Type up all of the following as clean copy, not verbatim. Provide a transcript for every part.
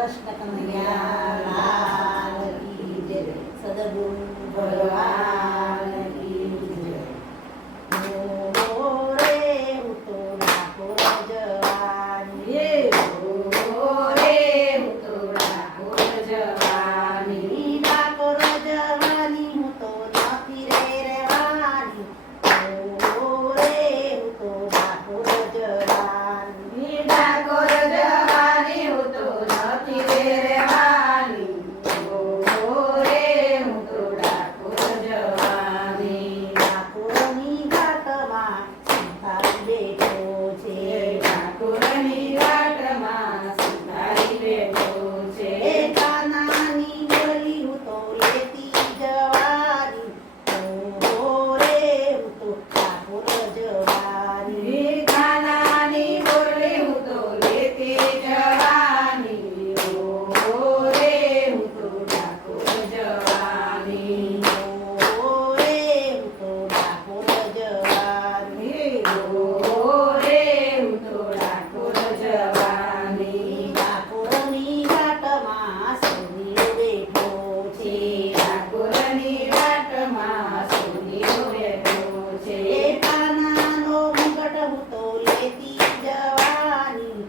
કૃષ્ણ કનૈયા લાલ કી જય. સદગુરુ ભગવાન કી જય. ઓ રે હું તો ડાકોર જવાની, ઓ રે હું તો ડાકોર જવાની, ડાકોર જવાની હું તો નથી રે રહેવાની. ઓ રે હું તો ડાકોર જવાની, ડાકોર જવાની હું તો નથી રે રહેવાની. ઓ રે હું તો ડાકોર જવાની, ડાકોરની ઘાટમાં સિંધારી બેઠો છે, ડાકોરની ઘાટમાં સિંધારી બેઠો છે. કાનાની ગોળી હું તો લેતી જવાની, ઓ રે હું તો ડાકોર જવાની, કાનાની ગોળી હું તો લેતી જવાની. ઓ રે હું તો ડાકોર જવાની, ઓ રે હું તો ડાકોર જવાની, ઓ રે હું તો ડાકોર જવાની. ડાકોરની ઘાટમાં સોનીયો બેઠો છે, ડાકોરની ઘાટમાં સોનીયો બેઠો છે. કાનાનો મુગટ હું તો લેતી જવાની,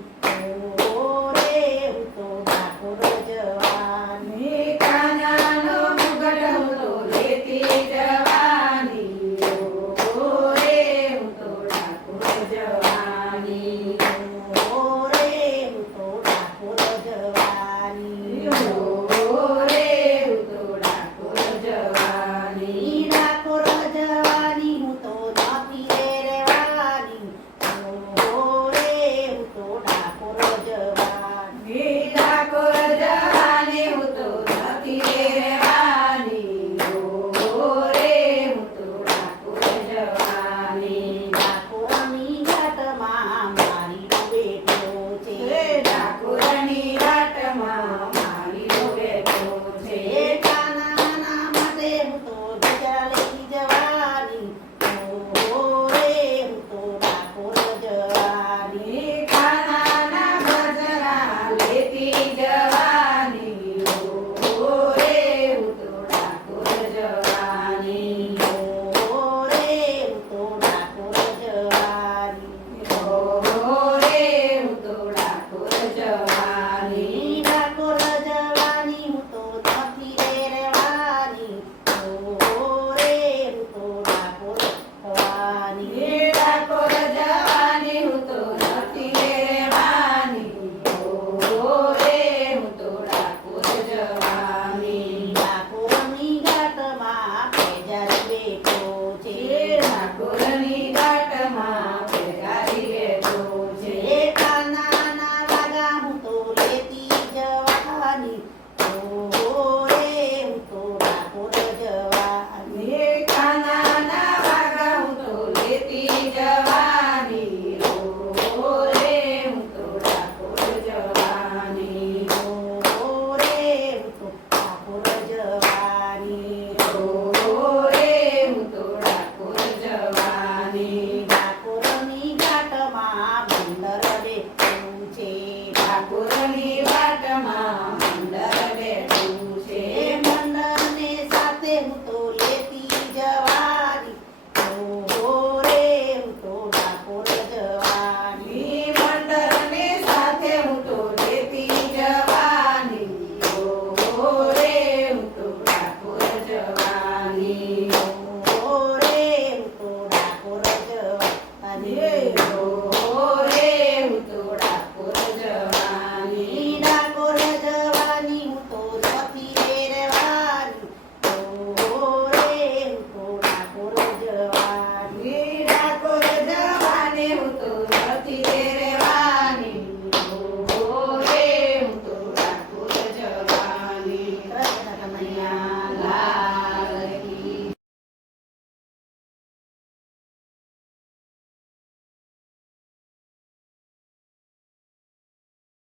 ઓ રે હું તો ડાકોર જવાની, કાનાનો મુગટ હું તો લેતી જવાની. ઓ રે હું તો ડાકોર જવાની, ઓ રે હું તો ડાકોર જવાની, ઓ રે હું તો ડાકોર જવાની, ડાકોર જવાની હું તો નથી રે રહેવાની. ઓ રે હું તો ડાકોર જવાની, ડાકોર જવાની હું તો નથી રે રહેવાની. ઓ રે હું તો ડાકોર જવાની, ડાકોરની ઘાટમાં મારીનો બેઠો છે, ડાકોરની ઘાટમાં મારીનો બેઠો છે. કાનાના માટે હું તો ગજરા લઈ જવાની, ઓ રે હું તો ડાકોર જવાની, કાનાના ગજરા લેતી જવાની. ઓ રે હું તો ડાકોર જવાની, ઓ રે હું તો ડાકોર જવાની, ઓ રે હું તો ડાકોર જવાની, ડાકોર જવાની હું તો નથી રે રહેવાની. ઓ રે હું તો ડાકોર જવાની, ડાકોર જવાની હું તો નથી રે રહેવાની. ઓ રે હું તો ડાકોર જવાની, ડાકોરની ઘાટમાં પેજારી બેઠો છે, ડાકોરની ઘાટમાં પેજારી બેઠો છે. કાનાના વાગા હું તો લેતી જવાની, ઓ રે હું તો ડાકોર જવાની, કાનાના વાગા હું તો લેતી જવાની. ઓ રે હું તો ડાકોર જવાની, ઓ રે હું તો ડાકોર જવાની, ઓ રે હું તો ડાકોર જવાની. ડાકોરની ઘાટમાં બંદર બેઠું છે, ડાકોરની ઘાટમાં બંદર બેઠું છે. બંદરને સાથે હું તો લેતી જવાની, ઓ રે હું તો ડાકોર જવાની, બંદરને સાથે હું તો લેતી જવાની. ઓ રે હું તો ડાકોર જવાની, ઓ રે હું તો ડાકોર જવાની, ઓ